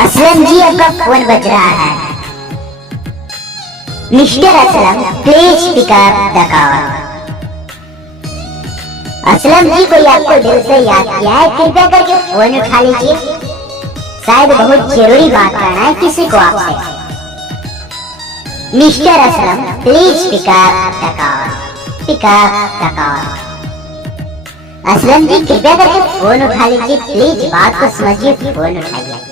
असलम जी, आपका फोन बज रहा है। Mister Aslam, please pick up the call. Aslam ji, कोई आपको दिल से याद किया है, कृपया करके फोन उठा लीजिए। शायद बहुत जरूरी बात करना है किसी को आपसे। Mister Aslam, please pick up the call, pick up the call. Aslam ji, कृपया करके फोन उठा लीजिए, प्लीज बात को समझिए, फोन उठाइए।